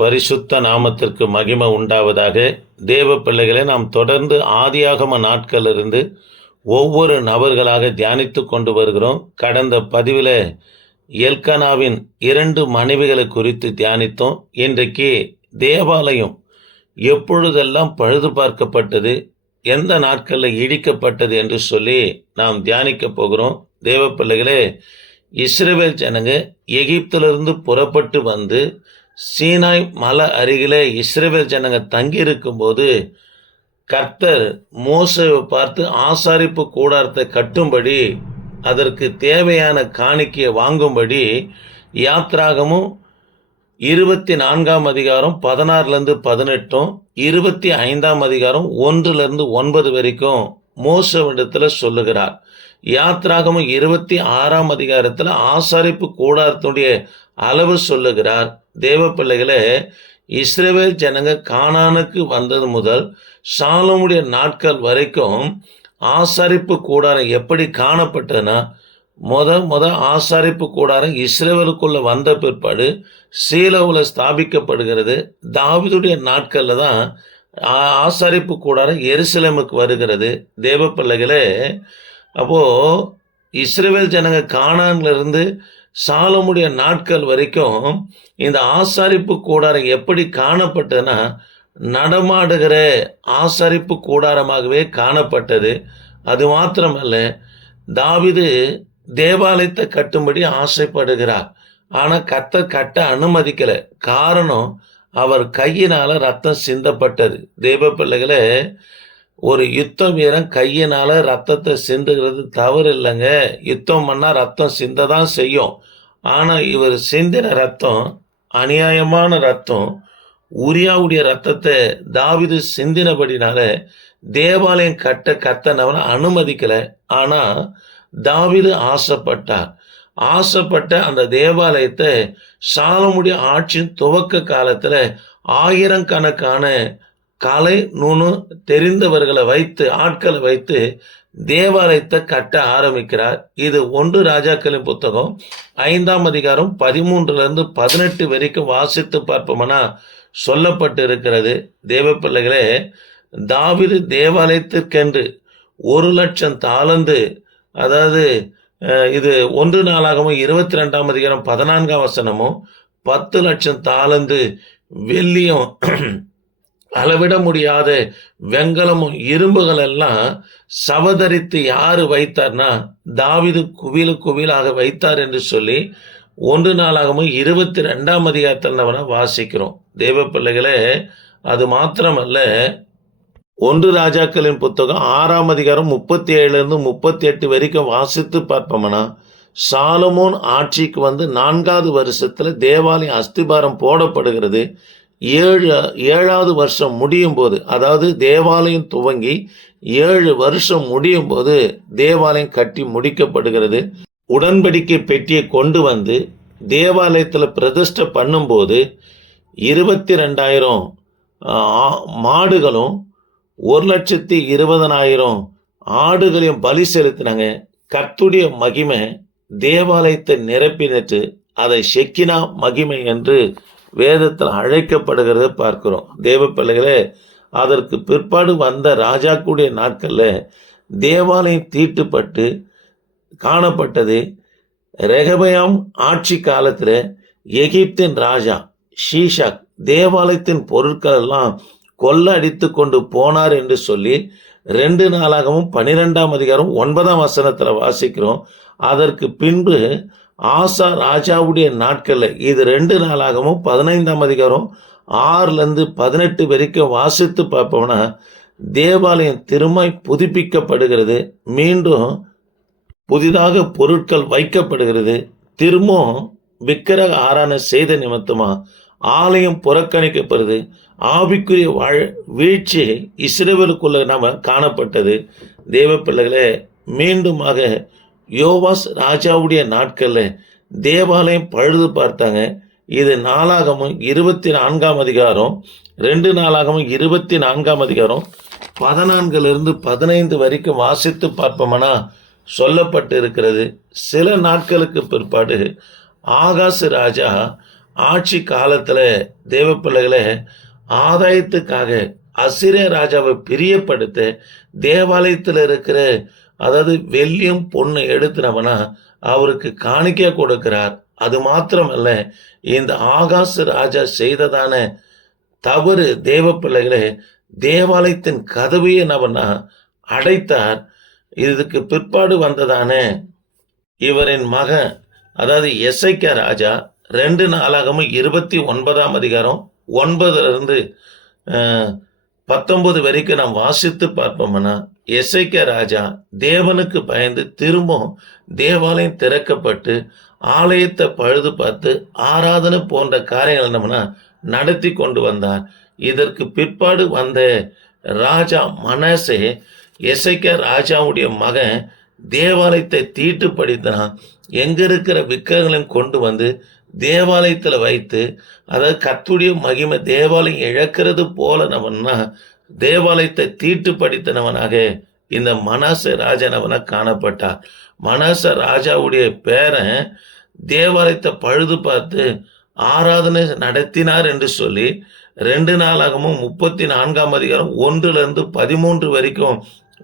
பரிசுத்த நாமத்திற்கு மகிமை உண்டாவதாக. தேவ பிள்ளைகளை நாம் தொடர்ந்து ஆதியாகம நாட்களிலிருந்து ஒவ்வொரு நபர்களாக தியானித்து கொண்டு வருகிறோம். கடந்த பதிவில் எல்கனாவின் 2 மனைவிகளை குறித்து தியானித்தோம். இன்றைக்கு தேவாலயம் எப்பொழுதெல்லாம் பழுது பார்க்கப்பட்டது, எந்த நாட்களில் இடிக்கப்பட்டது என்று சொல்லி நாம் தியானிக்க போகிறோம். தேவ பிள்ளைகளே, இஸ்ரவேல் ஜனங்க எகிப்திலிருந்து புறப்பட்டு வந்து சீனாய் மலை அருகிலே இஸ்ரவேல் ஜனங்க தங்கியிருக்கும்போது கர்த்தர் மோசேவை பார்த்து ஆசாரிப்பு கூடாரத்தை கட்டும்படி, அதற்கு தேவையான காணிக்கையை வாங்கும்படி யாத்ராகமும் 24ஆம் அதிகாரம் 16-18, 25ஆம் அதிகாரம் 1-9 வரைக்கும் மோசேவிடத்தில் சொல்லுகிறார். யாத்ராகமும் 26ஆம் அதிகாரத்தில் ஆசாரிப்பு கூடாரத்துடைய அளவு சொல்லுகிறார். தேவ பிள்ளைகளே, இஸ்ரவேல் ஜனங்க கானானுக்கு வந்தது முதல் சாலோமுடைய நாட்கள் வரைக்கும் ஆசாரிப்பு கூடாரம் எப்படி காணப்பட்டதுன்னா, முத ஆசாரிப்பு கூடாரம் இஸ்ரவேலுக்குள்ள வந்த பிற்பாடு சீலோவில் ஸ்தாபிக்கப்படுகிறது. தாவீதுடைய நாட்களில் தான் ஆசாரிப்பு கூடாரம் எருசலேமுக்கு வருகிறது. தேவ பிள்ளைகளே, அப்போது இஸ்ரவேல் ஜனங்க கானான்லேருந்து சாலோமுடைய நாட்கள் வரைக்கும் இந்த ஆசாரிப்பு கூடாரம் எப்படி காணப்பட்டதுன்னா, நடமாடுகிற ஆசாரிப்பு கூடாரமாகவே காணப்பட்டது. அது மாத்திரமல்ல, தாவீது தேவாலயத்தை கட்டும்படி ஆசைப்படுகிறார். ஆனால் கர்த்தர் கட்ட அனுமதிக்கலை. காரணம், அவர் கையினால் ரத்தம் சிந்தப்பட்டது. தேவ பிள்ளைகளே, ஒரு யுத்த வீரன் கையினால் ரத்தத்தை சிந்துகிறது தவறு இல்லைங்க. யுத்தம் பண்ணால் ரத்தம் சிந்த தான் செய்யும். ஆனால் இவர் சிந்தின ரத்தம் அநியாயமான ரத்தம். உரியாவுடைய ரத்தத்தை தாவீது சிந்தினபடினால தேவாலயம் கட்ட கர்த்தர் அனுமதிக்கலை. ஆனால் தாவீது ஆசைப்பட்ட அந்த தேவாலயத்தை சாலோமுடைய ஆட்சியின் துவக்க காலத்தில் ஆயிரக்கணக்கான கலை நுணு தெரிந்தவர்களை வைத்து, ஆட்களை வைத்து தேவாலயத்தை கட்ட ஆரம்பிக்கிறார். இது 1 ராஜாக்களின் புத்தகம் 5ஆம் அதிகாரம் 13-18 வரைக்கும் வாசித்து பார்ப்போம்னா சொல்லப்பட்டு இருக்கிறது. தேவ பிள்ளைகளே, தாவீது தேவாலயத்திற்கென்று 1,00,000 தாலந்து, அதாவது இது 1 நாளாகமும் 22ஆம் அதிகாரம் 14ஆம் வசனமும் 10,00,000 தாலந்து வெள்ளியும் அளவிட முடியாத வெங்கலமும் இரும்புகள் எல்லாம் சவதரித்து யாரு வைத்தார்னா தாவீது குவியலாக வைத்தார் என்று சொல்லி 1 நாளாகமும் 22ஆம் அதிகாரத்தில் வாசிக்கிறோம். தேவ பிள்ளைகளே, அது மாத்திரமல்ல, 1 ராஜாக்களின் புத்தகம் 6ஆம் அதிகாரம் 37-38 வரைக்கும் வாசித்து பார்ப்போம்னா, சாலமோன் ஆட்சிக்கு வந்து 4வது வருஷத்தில் தேவாலயம் அஸ்திபாரம் போடப்படுகிறது. 7வது வருஷம் முடியும் போது, அதாவது தேவாலயம் துவங்கி 7 வருஷம் முடியும் போது தேவாலயம் கட்டி முடிக்கப்படுகிறது. உடன்படிக்கை பெட்டியை கொண்டு வந்து தேவாலயத்தில் பிரதிஷ்டை பண்ணும்போது 22,000 மாடுகளும் 1,20,000 ஆடுகளையும் பலி செலுத்தினாங்க. கர்த்தருடைய மகிமை தேவாலயத்தை நிரப்பினற்று அதை ஷெக்கினா மகிமை என்று வேதத்தில் அழைக்கப்படுகிறத பார்க்கிறோம். தேவ பிள்ளைகளே, அதற்கு பிற்பாடு வந்த ராஜாக்குடைய நாட்களில் தேவாலயம் தீட்டுப்பட்டு காணப்பட்டது. ரெகபயாம் ஆட்சி காலத்தில் எகிப்தின் ராஜா ஷீஷாக் தேவாலயத்தின் பொருட்கள் எல்லாம் கொள்ள அடித்து கொண்டு போனார் என்று சொல்லி 2 நாளாகவும் 12ஆம் அதிகாரம் 9ஆம் வசனத்தில் வாசிக்கிறோம். அதற்கு பின்பு ஆசா ராஜாவுடைய நாட்களில், இது 2 நாளாகவும் 15ஆம் அதிகாரம் 6-18 வரைக்கும் வாசித்து பார்ப்போம்னா, தேவாலயம் திரும்ப புதுப்பிக்கப்படுகிறது. மீண்டும் புதிதாக பொருட்கள் வைக்கப்படுகிறது. திரும்பவும் விக்கிரக ஆராதனை செய்த நிமித்தமா ஆலயம் புறக்கணிக்கப்படுது. ஆவிக்குரிய வீழ்ச்சி இஸ்ரவேலுக்குள்ள காணப்பட்டது. தேவ பிள்ளைகளே, மீண்டுமாக யோவாஸ் ராஜாவுடைய நாட்களில் தேவாலயம் பழுது பார்த்தாங்க. இது 4ஆகமும் 24ஆம் அதிகாரம், 2 நாளாகமும் 24ஆம் அதிகாரம் 14-15 வரைக்கும் வாசித்து பார்ப்போம்னா சொல்லப்பட்டு இருக்கிறது. சில நாட்களுக்கு பிற்பாடு ஆகாசு ராஜா ஆட்சி காலத்துல தேவ பிள்ளைகளை ஆதாயத்துக்காக அசீரிய ராஜாவை பிரியப்படுத்த தேவாலயத்தில் இருக்கிற அதாவது வெள்ளியும் பொண்ணு எடுத்துனவனா அவருக்கு காணிக்க கொடுக்கிறார். அது மாத்திரமல்ல, இந்த ஆகாசு ராஜா செய்ததான தவறு தேவ பிள்ளைகளே, தேவாலயத்தின் கதவையை நவனா அடைத்தார். இதுக்கு பிற்பாடு வந்ததான இவரின் மகன் அதாவது எசேக்கியா ராஜா 2 நாளாகமும் 29ஆம் அதிகாரம் 9 19 வரைக்கும் நாம் வாசித்து பார்ப்போம்னா, எசேக்கியா ராஜா தேவனுக்கு பயந்து திரும்பவும் தேவாலயம் திறக்கப்பட்டு ஆலயத்தை பழுது பார்த்து ஆராதனை போன்ற காரியங்கள் என்னம்னா நடத்தி கொண்டு வந்தார். இதற்கு பிற்பாடு வந்த ராஜா மனாசே எசேக்கியா ராஜாவுடைய மகன் தேவாலயத்தை தீட்டுப்படுத்தினான். எங்க இருக்கிற விக்கிரகங்களையும் கொண்டு வந்து தேவாலயத்தில் வைத்து, அதாவது கர்த்தருடைய மகிமை தேவாலயம் இழக்கிறது போல நம்மனா தேவாலயத்தை தீட்டுப்படுத்தினவனாக இந்த மனாசே ராஜனவனா காணப்பட்டார். மனாசே ராஜாவுடைய பேரன் தேவாலயத்தை பழுது பார்த்து ஆராதனை நடத்தினார் என்று சொல்லி 2 நாளாகமும் 34ஆம் அதிகாரம் 1-13 வரைக்கும்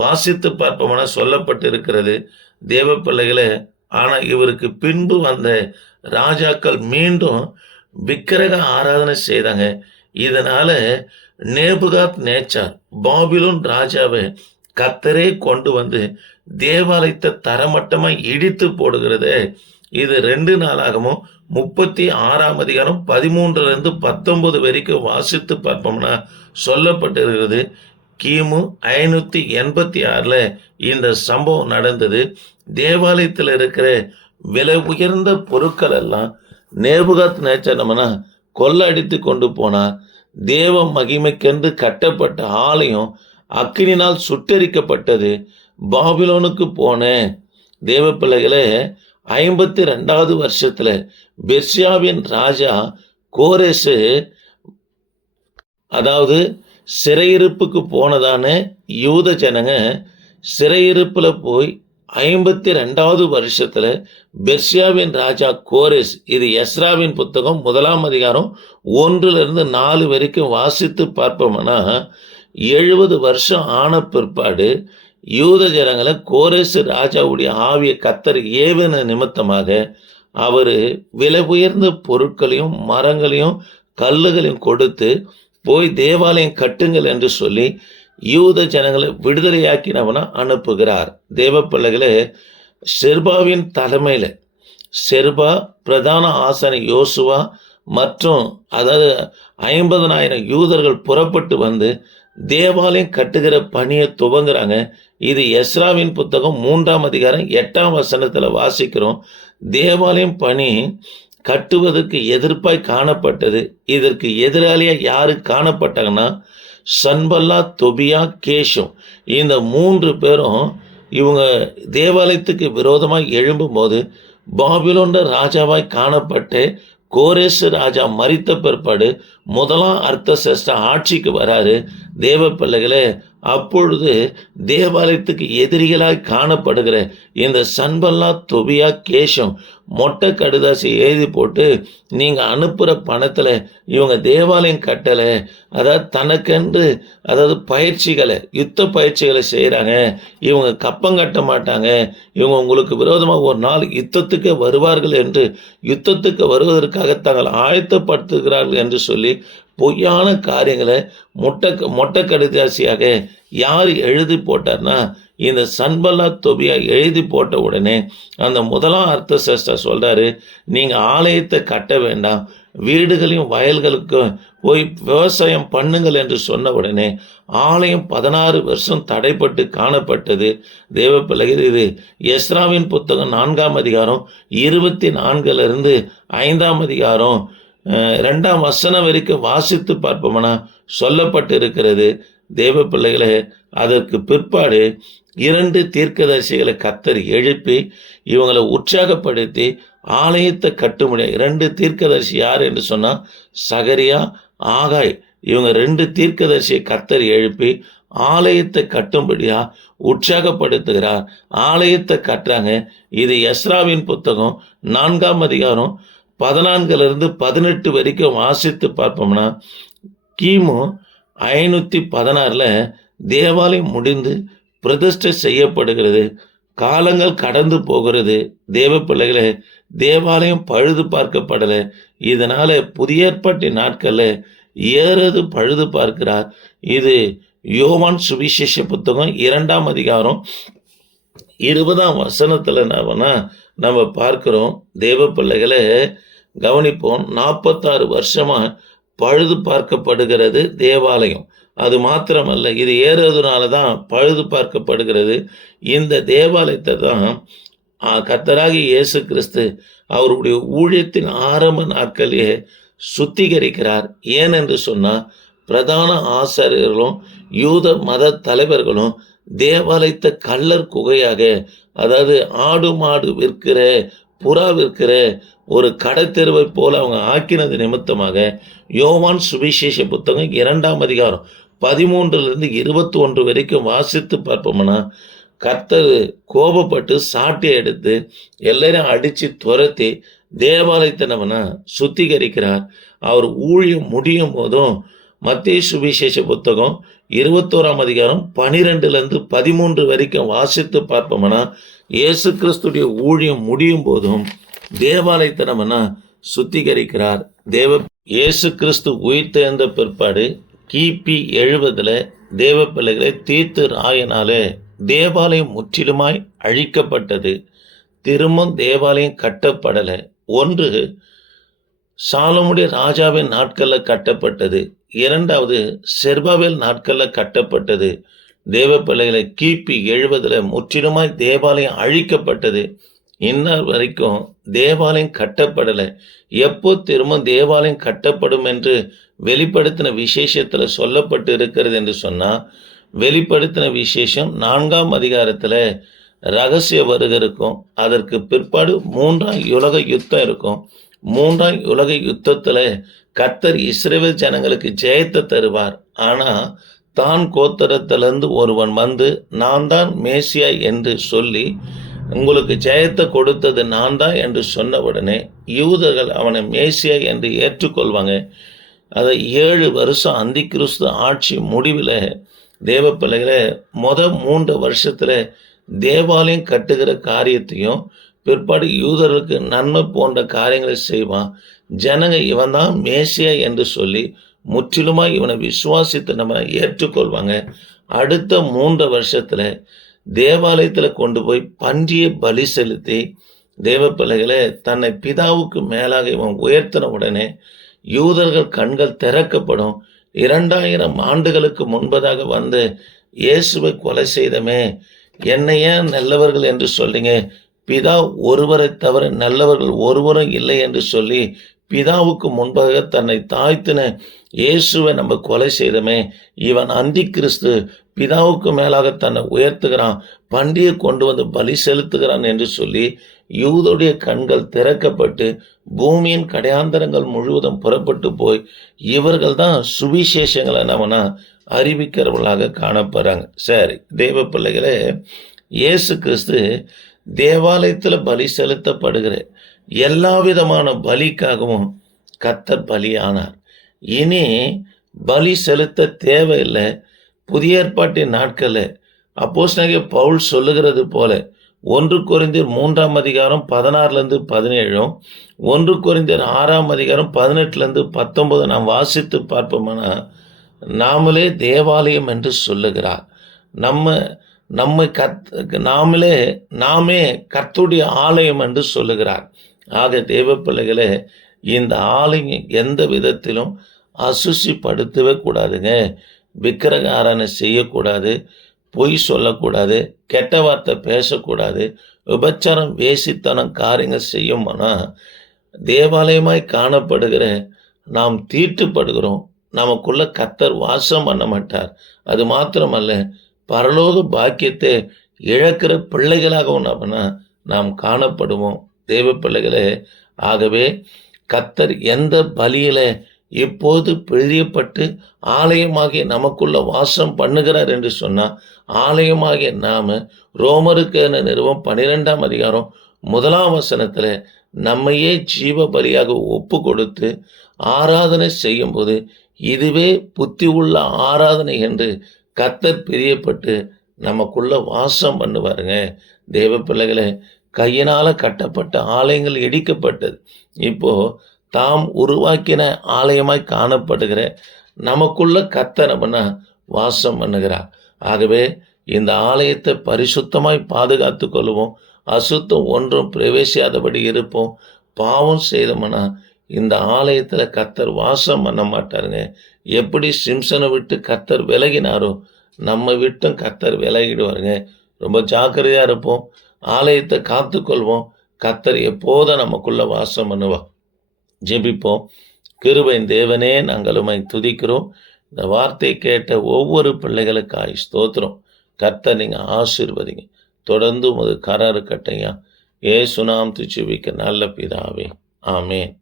வாசித்து பார்ப்போம்னா சொல்லப்பட்டு இருக்கிறது தேவ பிள்ளைகளே. ஆனா இவருக்கு பின்பு வந்த ராஜாக்கள் மீண்டும் விக்கிரக ஆராதனை செய்தாங்க. இதனால நேபுகாத் நேச்சார் பாபிலோன் ராஜாவை கர்த்தரே கொண்டு வந்து தேவாலயத்தை தரமட்டமா இடித்து போடுகிறது. இது 2 நாளாகவும் 36ஆம் அதிகாரம் 13-19 வரைக்கும் வாசித்து பார்ப்போம்னா சொல்லப்பட்டிருக்கிறது. கிமு 586 இந்த சம்பவம் நடந்தது. தேவாலயத்தில் இருக்கிற விலை உயர்ந்த பொருட்கள் எல்லாம் நேபுகாத் நேச்சர் நம்மனா கொள்ளடித்து கொண்டு போனார். தேவ மகிமைக்கென்று கட்டப்பட்ட ஆலயம் அக்கினினால் சுட்டெரிக்கப்பட்டது. பாபிலோனுக்கு போன தேவ பிள்ளைகளே, 52வது வருஷத்துல பெர்சியாவின் ராஜா கோரேசு அதாவது சிறையிருப்புக்கு போனதான யூத ஜனங்க சிறையிருப்புல போய் 52வது வருஷத்துல பெர்சியாவின் ராஜா கோரேஸ், இது எஸ்ராவின் புத்தகம் 1ஆம் அதிகாரம் 1-4 வரைக்கும் வாசித்து பார்ப்போம்னா 70 வருஷம் ஆன பிற்பாடு யூத ஜனங்களை கோரேசு ராஜாவுடைய ஆவிய கர்த்தர் ஏவின நிமித்தமாக அவரு விலை உயர்ந்த பொருட்களையும் மரங்களையும் கல்லுகளையும் கொடுத்து போய் தேவாலயம் கட்டுங்கள் என்று சொல்லி யூத ஜனங்களை விடுதலையாக்கினவனா அனுப்புகிறார். தேவ பிள்ளைகளே, செர்பாவின் தலைமையில செர்பா, பிரதான ஆசாரி யோசுவா மற்றும் அதாவது 50,000 யூதர்கள் புறப்பட்டு வந்து தேவாலயம் கட்டுகிற பணியை துவங்குறாங்க. இது எஸ்ராவின் புத்தகம் 3ஆம் அதிகாரம் 8ஆம் வசனத்துல வாசிக்கிறோம். தேவாலயம் பணி கட்டுவதற்கு எதிர்ப்பாய் காணப்பட்டது. இதற்கு எதிராளியா யாரு காணப்பட்டாங்கன்னா சன்பல்லா, தொபியா, கேஷும், இந்த 3 பேரும் இவங்க தேவாலயத்துக்கு விரோதமாய் எழும்பும்போது பாபிலோன் ராஜாவாய் காணப்பட்டு கோரேசு ராஜா மரித்த பிற்பாடு 1ஆம் அர்த்தசஷ்டா ஆட்சிக்கு வராரு. தேவ பிள்ளைகளே, அப்பொழுது தேவாலயத்துக்கு எதிரிகளாய் காணப்படுகிற இந்த சன்பல்லா, தொபியா, கேஷம் மொட்டை கடுதாசி எழுதி போட்டு நீங்க அனுப்புற பணத்துல இவங்க தேவாலயம் கட்டல, அதாவது தனக்கென்று அதாவது பயிற்சிகளை யுத்த பயிற்சிகளை செய்யறாங்க, இவங்க கப்பம் கட்ட மாட்டாங்க, இவங்க உங்களுக்கு விரோதமாக ஒரு நாள் யுத்தத்துக்கு வருவார்கள் என்று யுத்தத்துக்கு வருவதற்காக தாங்கள் ஆயத்தப்படுத்துகிறார்கள் என்று சொல்லி பொய்யான காரியங்களை மொட்டை கடுதாசியாக யார் எழுதி போட்டார்னா இந்த சன்பல்லா, தொபியா எழுதி போட்ட உடனே அந்த 1ஆம் அர்த்தசஷ்டா சொல்றாரு, நீங்க ஆலயத்தை கட்ட வேண்டாம், வீடுகளையும் வயல்களுக்கும் போய் விவசாயம் பண்ணுங்கள் என்று சொன்ன உடனே ஆலயம் 16 வருஷம் தடைப்பட்டு காணப்பட்டது. தேவ பிள்ளைகள், இது எஸ்ராவின் புத்தகம் 4ஆம் அதிகாரம் 24 5ஆம் அதிகாரம் 2ஆம் வசனம் வரைக்கும் வாசித்து பார்ப்போம்னா சொல்லப்பட்டு இருக்கிறது. தேவ பிள்ளைகளே, அதற்கு பிற்பாடு 2 தீர்க்கதரிசிகளை கர்த்தர் எழுப்பி இவங்களை உற்சாகப்படுத்தி ஆலயத்தை கட்டும்படியா 2 தீர்க்கதரிசி யார் என்று சொன்னா சகரியா, ஆகாய், இவங்க 2 தீர்க்கதரிசியை கர்த்தர் எழுப்பி ஆலயத்தை கட்டும்படியா உற்சாகப்படுத்துகிறார். ஆலயத்தை கட்டுறாங்க. இது எஸ்ராவின் புத்தகம் 4ஆம் அதிகாரம் 14 18 வரைக்கும் வாசித்து பார்ப்போம்னா, கிமு 516 தேவாலயம் முடிந்து பிரதிஷ்டை செய்யப்படுகிறது. காலங்கள் கடந்து போகிறது. தேவ பிள்ளைகளே, தேவாலயம் பழுது பார்க்கப்படலை. இதனால புதிய ஏற்பாட்டின் நாட்கள்ல ஏறது பழுது பார்க்கிறார். இது யோவான் சுவிசேஷ புத்தகம் 2ஆம் அதிகாரம் 20ஆம் வசனத்துல நம்ம பார்க்கிறோம். தேவ பிள்ளைகளை கவனிப்போம். 46 வருஷமா பழுது பார்க்கப்படுகிறது தேவாலயம். அது மாத்திரமல்ல, இது ஏறுறதுனால தான் பழுது பார்க்கப்படுகிறது. இந்த தேவாலயத்தை தான் கர்த்தராகிய இயேசு கிறிஸ்து அவருடைய ஊழியத்தின் ஆரம்ப நாட்களிலே சுத்திகரிக்கிறார். ஏனென்று சொன்னால், பிரதான ஆசாரியர்களும் யூத மத தலைவர்களும் தேவாலயத்தை கள்ளர் குகையாக, அதாவது ஆடு மாடு விற்கிற, புறா விற்கிற ஒரு கடைத்தெருவை போல அவங்க ஆக்கினது நிமித்தமாக யோவான் சுவிசேஷ புத்தகம் 2ஆம் அதிகாரம் 13 21 வரைக்கும் வாசித்து பார்ப்போம்னா, கர்த்தர் கோபப்பட்டு சாட்டை எடுத்து எல்லாரையும் அடித்து துரத்தி தேவாலயத்தை நம்ம சுத்திகரிக்கிறார். அவர் ஊழியம் முடியும் போதும் மத்தேயு சுவிசேஷ புத்தகம் 21ஆம் அதிகாரம் 12 13 வரைக்கும் வாசித்து பார்ப்போம்னா, இயேசு கிறிஸ்துடைய ஊழியம் முடியும் போதும் தேவாலயத்தை நம்ம சுத்திகரிக்கிறார். இயேசு கிறிஸ்து உயிர்த்தெழுந்த பிற்பாடு கிபி 70 தேவ பிள்ளைகளை தீர்த்து ராயனாலே தேவாலயம் முற்றிலுமாய் அழிக்கப்பட்டது. திரும்பவும் தேவாலயம் கட்டப்படலை. ஒன்று சாலமுடைய ராஜாவின் நாட்களில் கட்டப்பட்டது. 2வது செர்பாபேல் நாட்களில் கட்டப்பட்டது. தேவ பிள்ளைகளை கிபி 70 முற்றிலுமாய் தேவாலயம் அழிக்கப்பட்டது. இன்ன வரைக்கும் தேவாலயம் கட்டப்படலை. எப்போ திரும்ப தேவாலயம் கட்டப்படும் என்று வெளிப்படுத்தின விசேஷத்தில் சொல்லப்பட்டு இருக்கிறது என்று சொன்னால், வெளிப்படுத்தின விசேஷம் 4ஆம் அதிகாரத்தில் ரகசிய வருகை இருக்கும். அதற்கு பிற்பாடு 3ஆம் உலக யுத்தம் இருக்கும். 3ஆம் உலக யுத்தத்தில் கர்த்தர் இஸ்ரவேல் ஜனங்களுக்கு ஜெயத்தை தருவார். ஆனால் தான் கோத்திரத்திலிருந்து ஒருவன் வந்து நான் தான் மேசியா என்று சொல்லி உங்களுக்கு ஜெயத்தை கொடுத்தது நான் தான் என்று சொன்ன உடனே யூதர்கள் அவனை மேசியா என்று ஏற்றுக்கொள்வாங்க. அதை 7 வருஷம் அந்தி கிறிஸ்து ஆட்சி முடிவில் தேவ பிள்ளைகளை 3 வருஷத்தில் தேவாலயம் கட்டுகிற காரியத்தையும் பிற்பாடு யூதர்களுக்கு நன்மை போன்ற காரியங்களை செய்வான். ஜனங்க இவன் தான் மேசியா என்று சொல்லி முற்றிலுமாய் இவனை விசுவாசித்து நம்ம ஏற்றுக்கொள்வாங்க. அடுத்த 3 வருஷத்தில் தேவாலயத்தில் கொண்டு போய் பன்றியை பலி செலுத்தி தேவ பிள்ளைகளை தன்னை பிதாவுக்கு மேலாக இவன் உயர்த்தின உடனே யூதர்கள் கண்கள் திறக்கப்படும். 2000 ஆண்டுகளுக்கு முன்பதாக வந்து இயேசுவை கொலை செய்தமே, என்னை ஏன் நல்லவர்கள் என்று சொல்லிங்க, பிதா ஒருவரை தவிர நல்லவர்கள் ஒருவரும் இல்லை என்று சொல்லி பிதாவுக்கு முன்பாக தன்னை தாழ்த்தின இயேசுவை நம்ம கொலை செய்தமே, இவன் அந்தி கிறிஸ்து, பிதாவுக்கு மேலாக தன்னை உயர்த்துகிறான், பண்டிகை கொண்டு வந்து பலி செலுத்துகிறான் என்று சொல்லி யூதருடைய கண்கள் திறக்கப்பட்டு பூமியின் கடையாந்தரங்கள் முழுவதும் புறப்பட்டு போய் இவர்கள் தான் சுவிசேஷங்களை நம்ம அறிவிக்கிறவர்களாக காணப்படுறாங்க. சரி தேவ பிள்ளைகளே, இயேசு கிறிஸ்து தேவாலயத்தில் பலி செலுத்தப்படுகிற எல்லா விதமான பலிக்காகவும் கர்த்தர் பலியானார். இனி பலி செலுத்த தேவையில்லை. புதிய ஏற்பாட்டின் நாட்களில் அப்போஸ்தலனாகிய பவுல் சொல்லுகிறது போல 1 கொரிந்தியர் 3ஆம் அதிகாரம் 16 17, 1 கொரிந்தியர் 6ஆம் அதிகாரம் 18 19 நாம் வாசித்து பார்ப்போம்னா, நாமளே தேவாலயம் என்று சொல்லுகிறார். நாமே கர்த்தருடைய ஆலயம் என்று சொல்லுகிறார். ஆக தேவ பிள்ளைகளே, இந்த ஆலயம் எந்த விதத்திலும் அசுசிப்படுத்தவே கூடாதுங்க. விக்கிரக ஆராதனை செய்யக்கூடாது, பொய் சொல்லக்கூடாது, கெட்ட வார்த்தை பேசக்கூடாது, விபச்சாரம் வேசித்தனம் காரியங்கள் செய்யுமானா தேவாலயமாய் காணப்படுகிற நாம் தீட்டுப்படுகிறோம். நமக்குள்ள கர்த்தர் வாசம் பண்ண மாட்டார். அது மாத்திரமல்ல, பரலோக பாக்கியத்தை இழக்கிற பிள்ளைகளாகவும் நாம் காணப்படுவோம். தேவ பிள்ளைகளே, ஆகவே கர்த்தர் எந்த பலியில இப்போது பிரியப்பட்டு ஆலயமாகிய நமக்குள்ள வாசம் பண்ணுகிறார் என்று சொன்னால், ஆலயமாகிய நாம ரோமருக்கு நிறுவம் 12ஆம் அதிகாரம் 1ஆம் வசனத்தில் நம்மையே ஜீவ பலியாக ஒப்பு கொடுத்து ஆராதனை செய்யும்போது இதுவே புத்தி உள்ள ஆராதனை என்று கர்த்தர் பிரியப்பட்டு நமக்குள்ள வாசம் பண்ணுவாருங்க. தேவ பிள்ளைகளே, கையினால கட்டப்பட்ட ஆலயங்கள் இடிக்கப்பட்டது. இப்போ தாம் உருவாக்கின ஆலயமாய் காணப்படுகிற நமக்குள்ள கர்த்தர் நம்மனா வாசம் பண்ணுகிறார். ஆகவே இந்த ஆலயத்தை பரிசுத்தமாய் பாதுகாத்து கொள்வோம். அசுத்தம் ஒன்றும் பிரவேசியாதபடி இருப்போம். பாவம் செய்தோம்னா இந்த ஆலயத்துல கர்த்தர் வாசம் பண்ண மாட்டாருங்க. எப்படி சிம்சனை விட்டு கர்த்தர் விலகினாரோ நம்ம விட்டும் கர்த்தர் விலகிடுவாருங்க. ரொம்ப ஜாக்கிரதையா இருப்போம். ஆலயத்தை காத்துக்கொள்வோம். கர்த்தர் எப்போதும் நமக்குள்ள வாசம் பண்ணுவார். ஜெபிப்போம். கிருபையின் தேவனே, நாங்கள் உம்மை துதிக்கிறோம். இந்த வார்த்தை கேட்ட ஒவ்வொரு பிள்ளைகளுக்காய் ஸ்தோத்திரம். கர்த்தர் நீங்க ஆசீர்வதிங்க. தொடர்ந்து உமது கரம் இருக்கட்டையா. இயேசு நாமத்தில் ஜெபிக்க நல்ல பிதாவே. ஆமென்.